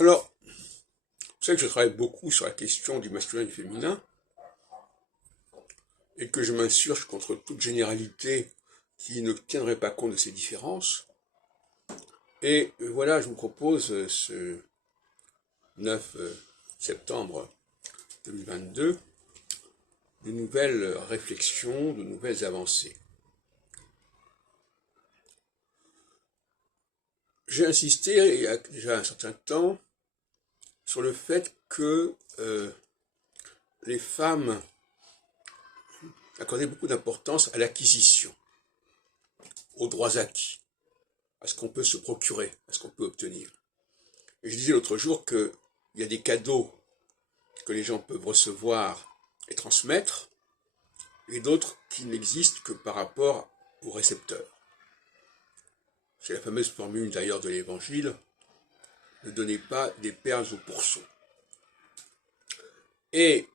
Alors, vous savez que je travaille beaucoup sur la question du masculin et du féminin, et que je m'insurge contre toute généralité qui ne tiendrait pas compte de ces différences. Et voilà, je vous propose ce 9 septembre 2022 de nouvelles réflexions, de nouvelles avancées. J'ai insisté il y a déjà un certain temps sur le fait que les femmes accordaient beaucoup d'importance à l'acquisition, aux droits acquis, à ce qu'on peut se procurer, à ce qu'on peut obtenir. Et je disais l'autre jour qu'il y a des cadeaux que les gens peuvent recevoir et transmettre, et d'autres qui n'existent que par rapport au récepteur. C'est la fameuse formule d'ailleurs de l'Évangile, ne donnez pas des perles aux pourceaux. Et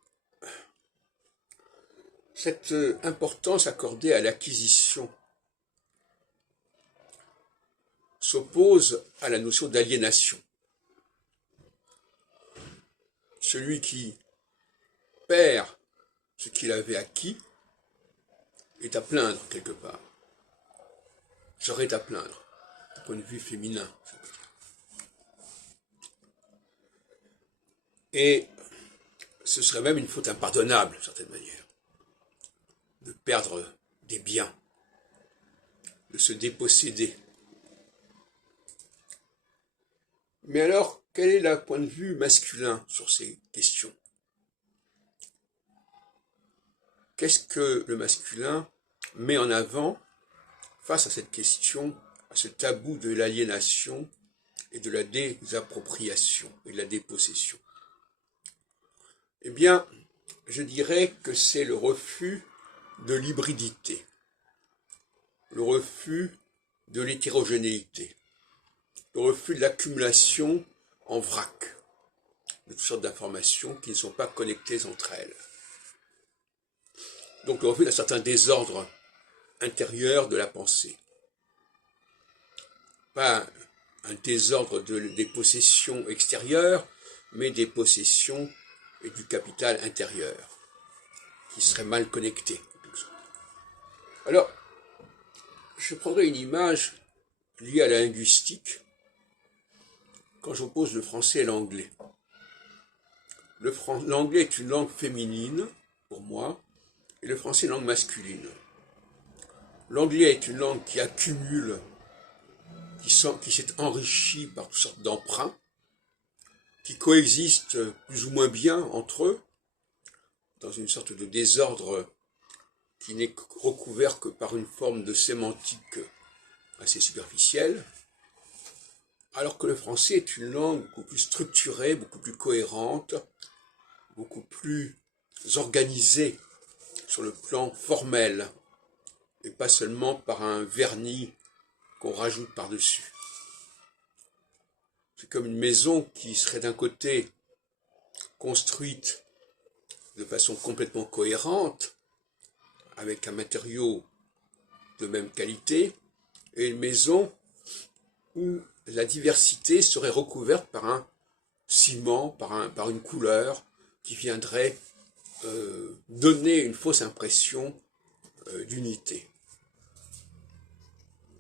cette importance accordée à l'acquisition s'oppose à la notion d'aliénation. Celui qui perd ce qu'il avait acquis est à plaindre quelque part, serait à plaindre, du point de vue féminin. Et ce serait même une faute impardonnable, d'une certaine manière, de perdre des biens, de se déposséder. Mais alors, quel est le point de vue masculin sur ces questions? Qu'est-ce que le masculin met en avant face à cette question, à ce tabou de l'aliénation et de la désappropriation et de la dépossession? Eh bien, je dirais que c'est le refus de l'hybridité, le refus de l'hétérogénéité, le refus de l'accumulation en vrac de toutes sortes d'informations qui ne sont pas connectées entre elles. Donc le refus d'un certain désordre intérieur de la pensée. Pas un désordre des possessions extérieures, mais des possessions et du capital intérieur, qui seraient mal connectés. Alors, je prendrai une image liée à la linguistique quand j'oppose le français et l'anglais. L'anglais est une langue féminine, pour moi, et le français est une langue masculine. L'anglais est une langue qui accumule, qui s'est enrichie par toutes sortes d'emprunts, qui coexistent plus ou moins bien entre eux, dans une sorte de désordre qui n'est recouvert que par une forme de sémantique assez superficielle, alors que le français est une langue beaucoup plus structurée, beaucoup plus cohérente, beaucoup plus organisée sur le plan formel, et pas seulement par un vernis qu'on rajoute par-dessus. C'est comme une maison qui serait d'un côté construite de façon complètement cohérente, avec un matériau de même qualité, et une maison où la diversité serait recouverte par un ciment, par une couleur qui viendrait donner une fausse impression d'unité.